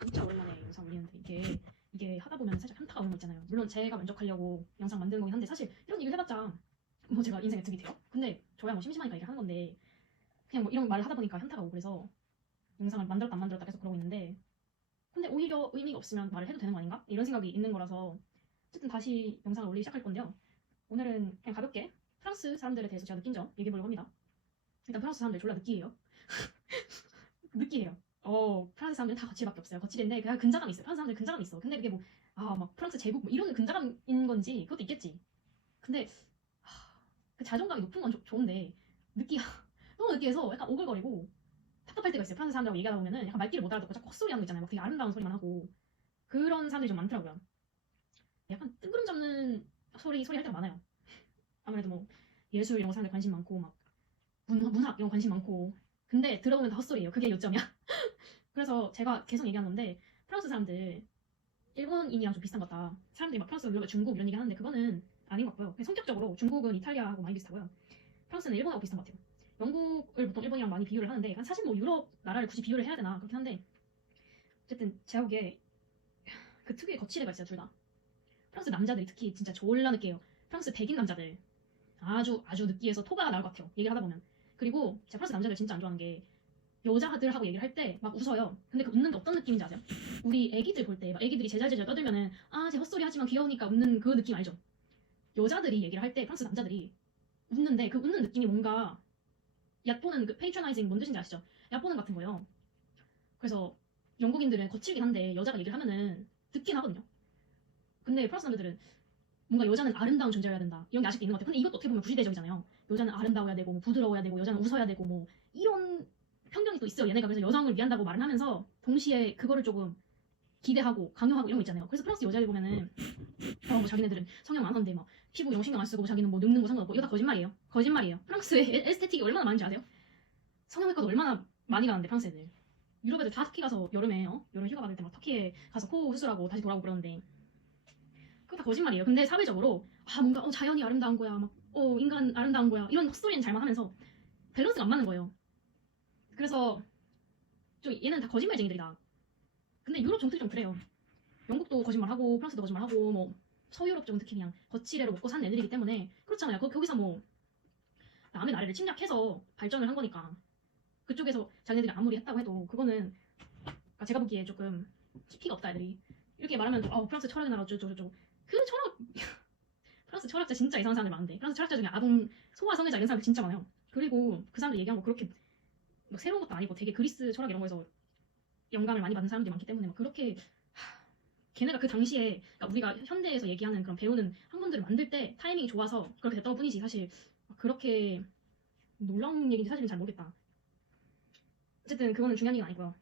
진짜 오랜만에 영상 올리는데 이게 하다 보면 살짝 현타가 오는 거 있잖아요. 물론 제가 만족하려고 영상 만드는 거긴 한데 사실 이런 얘기를 해봤자 뭐 제가 인생에 득이 돼요? 근데 저야 뭐 심심하니까 얘기를 하는 건데 그냥 뭐 이런 말을 하다 보니까 현타가 오고 그래서 영상을 만들었다 안 만들었다 계속 그러고 있는데 근데 오히려 의미가 없으면 말을 해도 되는 거 아닌가? 이런 생각이 있는 거라서 어쨌든 다시 영상을 올리기 시작할 건데요. 오늘은 그냥 가볍게 프랑스 사람들에 대해서 제가 느낀 점 얘기해보려고 합니다. 일단 프랑스 사람들 졸라 느끼해요. 느끼해요. 프랑스 사람들은 다 거칠밖에 없어요. 거칠인데 그냥 근자감이 있어요. 프랑스 사람들 근자감이 있어. 근데 그게 뭐 막 프랑스 제국 뭐 이런 근자감인 건지 그것도 있겠지. 근데 그 자존감이 높은 건 좋은데 느끼 너무 느끼해서 약간 오글거리고 답답할 때가 있어요. 프랑스 사람들하고 얘기하다 보면은 약간 말귀를 못 알아듣고 자꾸 헛소리 하는 거 있잖아요. 막 되게 아름다운 소리만 하고 그런 사람들이 좀 많더라고요. 약간 뜬구름 잡는 소리 할 때가 많아요. 아무래도 뭐 예술 이런 거 사람들 관심 많고 막 문학 이런 거 관심 많고 근데 들어보면 다 헛소리예요. 그게 요점이야. 그래서 제가 계속 얘기하는 건데 프랑스 사람들 일본인이랑 좀 비슷한 것 같다. 사람들이 막 프랑스, 중국 이런 얘기 하는데 그거는 아닌 것 같고요. 성격적으로 중국은 이탈리아하고 많이 비슷하고요. 프랑스는 일본하고 비슷한 것 같아요. 영국을 보통 일본이랑 많이 비교를 하는데 사실 뭐 유럽 나라를 굳이 비교를 해야 되나 그렇긴 한데 어쨌든 제가 보기에 그 특유의 거칠애가 있어요. 둘 다. 프랑스 남자들이 특히 진짜 졸라 느끼해요. 프랑스 백인 남자들 아주 느끼해서 토가 나올 것 같아요. 얘기를 하다 보면. 그리고 제가 프랑스 남자들 진짜 안 좋아하는 게 여자들하고 얘기를 할 때 막 웃어요. 근데 그 웃는 게 어떤 느낌인지 아세요? 우리 애기들 볼 때 막 애기들이 제잘제잘 떠들면은 쟤 헛소리 하지만 귀여우니까 웃는 그 느낌 알죠? 여자들이 얘기를 할 때 프랑스 남자들이 웃는데 그 웃는 느낌이 뭔가 얕보는 그 페이트라이징 뭔 뜻인지 아시죠? 얕보는 같은 거예요. 그래서 영국인들은 거칠긴 한데 여자가 얘기를 하면은 듣긴 하거든요. 근데 프랑스 남자들은 뭔가 여자는 아름다운 존재여야 된다 이런 게 아직도 있는 것 같아요. 근데 이것도 어떻게 보면 구시대적이잖아요. 여자는 아름다워야 되고 뭐 부드러워야 되고 여자는 웃어야 되고 뭐 이런 편견이 또 있어요. 얘네가 그래서 여성을 위한다고 말을 하면서 동시에 그거를 조금 기대하고 강요하고 이런 거 있잖아요. 그래서 프랑스 여자들 보면은 뭐 자기네들은 성형 안 하는데 막 피부 이런 거 신경 안 쓰고 자기는 뭐 늙는 거 상관없고 이거 다 거짓말이에요. 거짓말이에요. 프랑스의 에스테틱이 얼마나 많은지 아세요? 성형외과도 얼마나 많이 가는데 프랑스 애들. 유럽 애들 다 터키 가서 여름에 여름 휴가 받을 때 막 터키에 가서 코 수술하고 다시 돌아오고 그러는데 그거 다 거짓말이에요. 근데 사회적으로 뭔가 자연이 아름다운 거야 막 인간 아름다운 거야 이런 헛소리는 잘만 하면서 밸런스가 안 맞는 거예요. 그래서 얘는 다 거짓말쟁이들이다. 근데 유럽 정특이 좀 그래요. 영국도 거짓말하고 프랑스도 거짓말하고 뭐 서유럽 쪽은 특히 그냥 거칠애로 먹고 사는 애들이기 때문에 그렇잖아요. 거기서 뭐 남의 나라를 침략해서 발전을 한 거니까 그쪽에서 자기네들이 아무리 했다고 해도 그거는 그러니까 제가 보기에 조금 깊이가 없다 애들이. 이렇게 말하면 프랑스 철학의 나라 어쩌고저쩌고 그 철학 프랑스 철학자 진짜 이상한 사람들 많은데 프랑스 철학자 중에 아동 소아 성애자 이런 사람들 진짜 많아요. 그리고 그 사람들 얘기한 거 그렇게 뭐 새로운 것도 아니고 되게 그리스 철학 이런 거에서 영감을 많이 받은 사람들이 많기 때문에 막 그렇게 걔네가 그 당시에 그러니까 우리가 현대에서 얘기하는 그런 배우는 학문들을 만들 때 타이밍이 좋아서 그렇게 됐던 것 뿐이지 사실 그렇게 놀라운 얘기인지 사실은 잘 모르겠다. 어쨌든 그거는 중요한 얘기는 아니고요.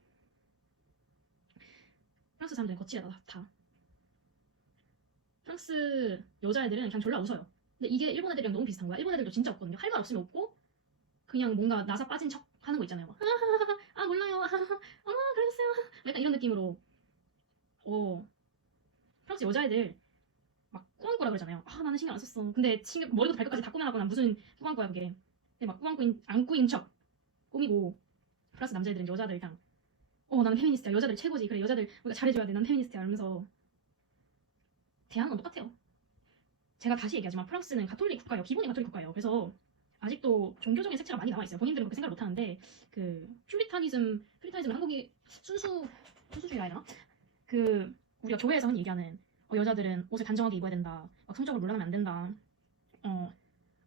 프랑스 사람들은 거칠하다 다. 프랑스 여자애들은 그냥 졸라 웃어요. 근데 이게 일본 애들이랑 너무 비슷한 거야. 일본 애들도 진짜 없거든요. 할 말 없으면 없고 그냥 뭔가 나사 빠진 척 하는 거 있잖아요. 막, 몰라요. 그랬어요. 약간 이런 느낌으로 프랑스 여자애들 막 꾸안꾸라 그러잖아요. 나는 신경 안 썼어. 근데 머리부터 발끝까지 다 꾸며놨거나 무슨 꾸안꾸야 그게. 근데 막 안 꾸인 척 꾸미고 프랑스 남자애들은 여자들 그냥 나는 페미니스트야. 여자들 최고지. 그래 여자들 우리가 잘해줘야 돼. 난 페미니스트야. 이러면서 대하는 건 똑같아요. 제가 다시 얘기하지만 프랑스는 가톨릭 국가예요. 기본이 가톨릭 국가예요. 그래서 아직도 종교적인 색채가 많이 남아있어요. 본인들은 그렇게 생각을 못하는데 그 퓨리타니즘은 한국이 순수주의라 해야 되나? 그 우리가 교회에서 흔히 얘기하는 여자들은 옷을 단정하게 입어야 된다. 막 성적으로 물러나면 안 된다.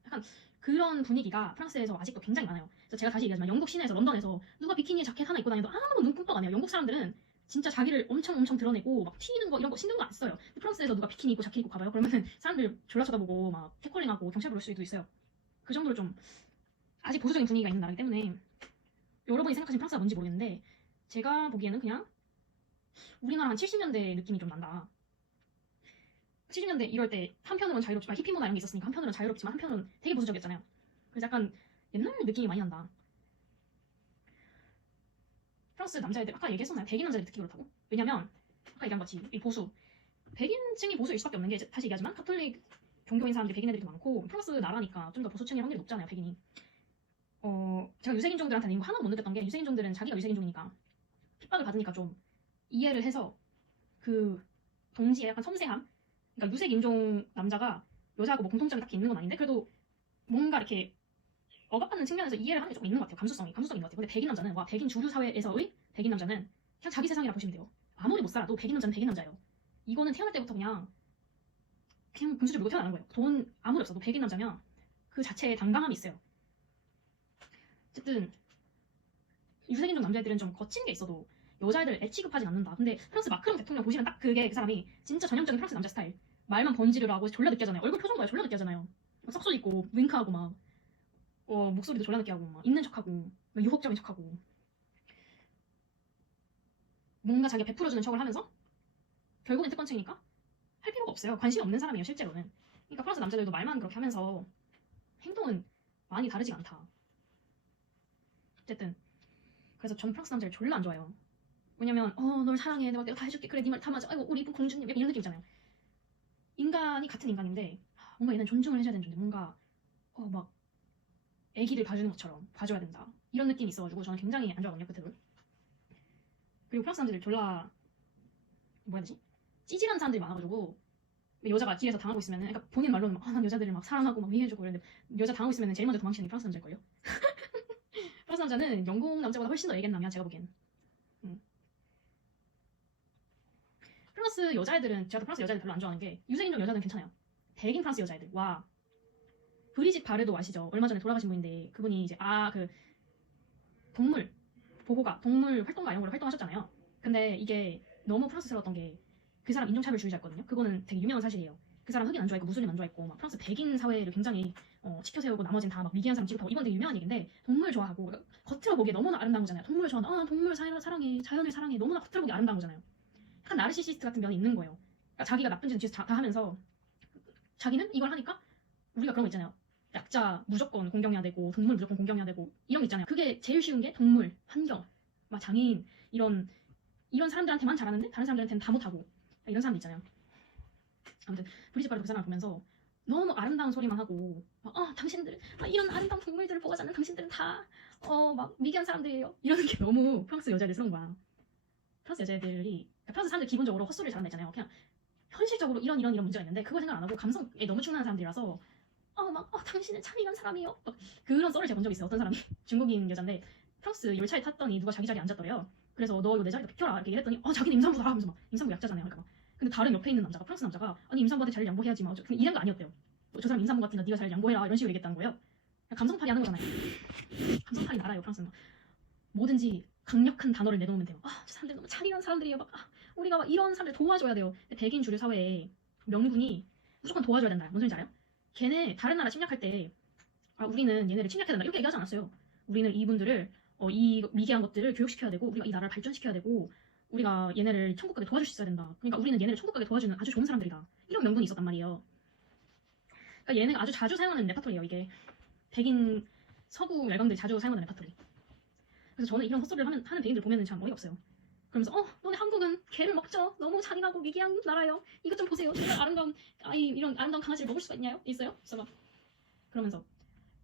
약간 그런 분위기가 프랑스에서 아직도 굉장히 많아요. 그래서 제가 다시 얘기하지만 영국 시내에서 런던에서 누가 비키니에 자켓 하나 입고 다녀도 아무 눈금떡 안 해요. 영국 사람들은 진짜 자기를 엄청 드러내고 막 튀는 거 이런 거 신경도 안 써요. 프랑스에서 누가 비키니 입고 자켓 입고 가봐요. 그러면은 사람들 졸라 쳐다보고 막 catcalling하고 경찰 부를 수도 있어요. 그 정도로 좀 아직 보수적인 분위기가 있는 나라이기 때문에 여러분이 생각하시는 프랑스가 뭔지 모르겠는데 제가 보기에는 그냥 우리나라 한 70년대 느낌이 좀 난다. 70년대 이럴 때 한편으로는 자유롭지만 히피 문화 이런 게 있었으니까 한편으로는 자유롭지만 한편으로는 되게 보수적이었잖아요. 그래서 약간 옛날 느낌이 많이 난다. 프랑스 남자애들 아까 얘기했었나요? 백인 남자애들 특히 그렇다고? 왜냐면 아까 얘기한 것같이 이 보수 백인층이 보수일 수밖에 없는 게 다시 얘기하지만 가톨릭 종교인 사람들이 백인 애들이 더 많고 프랑스 나라니까 좀 더 보수층일 확률이 높잖아요. 백인이. 제가 유색인종들한테는 이거 하나도 못 느꼈던 게 유색인종들은 자기가 유색인종이니까 핍박을 받으니까 좀 이해를 해서 그 동지의 약간 섬세함, 그러니까 유색 인종 남자가 여자하고 뭐 공통점이 딱히 있는 건 아닌데 그래도 뭔가 이렇게 억압받는 측면에서 이해를 하는 게 조금 있는 것 같아요. 감수성이 있는 것 같아요. 근데 백인 남자는 백인 주류 사회에서의 백인 남자는 그냥 자기 세상이라 보시면 돼요. 아무리 못 살아도 백인 남자는 백인 남자예요. 이거는 태어날 때부터 그냥 금수저 물고 태어나는 거예요. 돈 아무리 없어도 백인 남자면 그 자체에 당당함이 있어요. 어쨌든 유색인종 남자애들은 좀 거친 게 있어도 여자애들 애 취급하진 않는다. 근데 프랑스 마크롱 대통령 보시면 딱 그게 그 사람이 진짜 전형적인 프랑스 남자 스타일. 말만 번지르르 하고 졸라 느끼하잖아요. 얼굴 표정 봐요. 졸라 느끼하잖아요. 썩소 있고 윙크하고 막 목소리도 졸라 느끼하고 막 있는 척하고 막 유혹적인 척하고 뭔가 자기가 베풀어주는 척을 하면서 결국엔 특권층이니까 할 필요가 없어요. 관심이 없는 사람이에요 실제로는. 그러니까 프랑스 남자들도 말만 그렇게 하면서 행동은 많이 다르지가 않다. 어쨌든 그래서 저는 프랑스 남자를 졸라 안 좋아해요. 왜냐면 널 사랑해, 내가 다 해줄게, 그래 네 말 다 맞아, 아이고 우리 이쁜 공주님, 이런 느낌 있잖아요. 인간이 같은 인간인데 뭔가 얘는 존중을 해줘야 되는 존재, 뭔가 막 애기를 봐주는 것처럼 봐줘야 된다, 이런 느낌이 있어가지고 저는 굉장히 안 좋아하거든요 끝으로. 그리고 프랑스 사람들이 졸라 뭐라 해야 되지? 찌질한 사람들이 많아가지고 여자가 길에서 당하고 있으면은, 그러니까 본인 말로는 난 여자들을 막 사랑하고 막 위해주고 이러는데 여자 당하고 있으면은 제일 먼저 도망치는 게 프랑스 남자일걸요? 프랑스 남자는 영국 남자보다 훨씬 더 애견남이야 제가 보기엔. 프랑스 여자애들은, 제가 프랑스 여자애들 별로 안 좋아하는 게 유색인종 여자들은 괜찮아요. 백인 프랑스 여자애들, 와, 브리짓 바르도 아시죠? 얼마 전에 돌아가신 분인데 그분이 이제 그 동물 보호가, 동물 활동가 이런 걸로 활동하셨잖아요. 근데 이게 너무 프랑스스러웠던 게 그 사람 인종차별주의자였거든요. 그거는 되게 유명한 사실이에요. 그 사람 흑인 안 좋아했고 무슬림 안 좋아했고 막 프랑스 백인 사회를 굉장히 치켜 세우고 나머지는 다 막 미개한 사람 취급하고, 이건 되게 유명한 얘기인데 동물 좋아하고, 그러니까 겉으로 보기에 너무나 아름다운 거잖아요. 동물 좋아한다, 동물 사랑해, 자연을 사랑해, 너무나 겉으로 보기 아름다운 거잖아요. 약간 나르시시스트 같은 면이 있는 거예요. 그러니까 자기가 나쁜 짓은 뒤에서 다 하면서 자기는 이걸 하니까, 우리가 그런 거 있잖아요. 약자 무조건 공경해야 되고 동물 무조건 공경해야 되고 이런 거 있잖아요. 그게 제일 쉬운 게 동물, 환경, 막 장애인, 이런 사람들한테만 잘하는데 다른 사람들한테는 다 못하고 이런 사람들 있잖아요. 아무튼 브리짓 바르도 그 사람을 보면서 너무 아름다운 소리만 하고 당신들 이런 아름다운 동물들을 보고 자는 당신들은 다 막 미개한 사람들이에요, 이러는 게 너무 프랑스 여자애들스러운 거야. 프랑스 여자애들이, 프랑스 사람들 기본적으로 헛소리를 잘한다 했잖아요. 그냥 현실적으로 이런 문제가 있는데 그걸 생각 안 하고 감성에 너무 충만한 사람들이라서 당신은 참 이런 사람이에요, 막 그런 썰을 제가 본 적이 있어요. 어떤 사람이 중국인 여잔데 프랑스 열차에 탔더니 누가 자기 자리에 앉았더래요. 그래서 너 이거 내 자리에 비켜라 이렇게 이랬더니 자기는 임산부다 하면서 막, 임산부 약자잖아요. 그러니까 막, 근데 다른 옆에 있는 남자가, 프랑스 남자가 아니 임산부한테 자리를 양보해야지 막 이런 거 아니었대요. 저 사람 임산부 같으니까 네가 자리를 양보해라 이런 식으로 얘기했다는 거예요. 감성팔이 하는 거잖아요. 감성팔이 날아요 프랑스는. 뭐든지 강력한 단어를 내놓으면 돼요. 저 사람들 너무 잔인한 사람들이에요. 막 우리가 막 이런 사람들 도와줘야 돼요. 근데 백인 주류 사회에 명분이 무조건 도와줘야 된다. 무슨 소리인지 알아요? 걔네 다른 나라 침략할 때 우리는 얘네를 침략해야 된다 이렇게 얘기하지 않았어요. 우리는 이분들을 이 미개한 것들을 교육시켜야 되고, 우리가 이 나라를 발전시켜야 되고, 우리가 얘네를 천국 가게 도와줄 수 있어야 된다. 그러니까 우리는 얘네를 천국 가게 도와주는 아주 좋은 사람들이다, 이런 명분이 있었단 말이에요. 그러니까 얘네가 아주 자주 사용하는 레파토리예요. 이게 백인 서구 열강들이 자주 사용하는 레파토리. 그래서 저는 이런 헛소리를 하는 백인들 보면은 참 어이가 없어요. 그러면서 너네 한국은 개를 먹죠, 너무 잔인하고 미개한 나라예요, 이것 좀 보세요, 정말 아름다운 이런 아름다운 강아지를 먹을 수가 있어요? 그래서 막 그러면서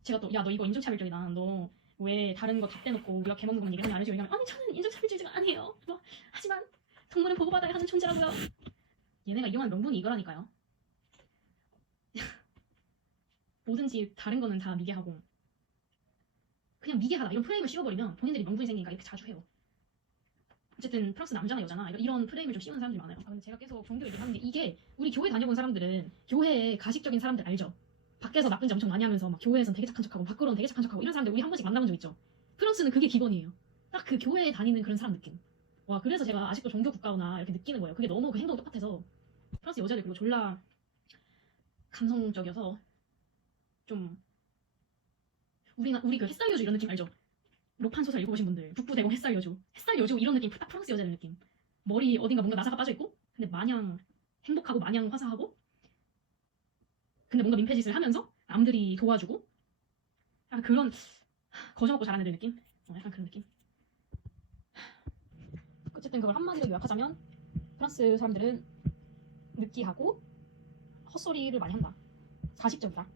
제가 또 야 너 이거 인종차별적이다, 너 왜 다른 거 다 떼놓고 우리가 개 먹는 것만 얘기하면 안 해줘? 얘기하면 아니 저는 인종차별주의자가 아니에요, 뭐 하지만 동물은 보호받아야 하는 존재라고요. 얘네가 이용하는 명분이 이거라니까요. 뭐든지 다른 거는 다 미개하고 그냥 미개하다 이런 프레임을 씌워버리면 본인들이 명분이 생기니까 이렇게 자주 해요. 어쨌든 프랑스 남자나 여자나 이런 프레임을 좀 씌우는 사람들이 많아요. 제가 계속 종교 얘기를 하는데 이게 우리 교회 다녀본 사람들은, 교회에 가식적인 사람들 알죠? 밖에서 나쁜 짓 엄청 많이 하면서 막 교회에서는 되게 착한 척하고 밖으로는 되게 착한 척하고 이런 사람들 우리 한 번씩 만나본 적 있죠? 프랑스는 그게 기본이에요. 딱 그 교회에 다니는 그런 사람 느낌. 와, 그래서 제가 아직도 종교 국가구나 이렇게 느끼는 거예요. 그게 너무 그 행동이 똑같아서. 프랑스 여자들 그리고 졸라 감성적이어서 좀 우리 그 햇살 여주 이런 느낌 알죠? 로판 소설 읽어보신 분들, 북부대공 햇살 여주 이런 느낌, 딱 프랑스 여자들 느낌. 머리 어딘가 뭔가 나사가 빠져있고 근데 마냥 행복하고 마냥 화사하고 근데 뭔가 민폐짓을 하면서 남들이 도와주고 약간 그런 거저먹고 잘하는 애들 느낌? 약간 그런 느낌. 어쨌든 그걸 한마디로 요약하자면 프랑스 사람들은 느끼하고 헛소리를 많이 한다, 가식적이다.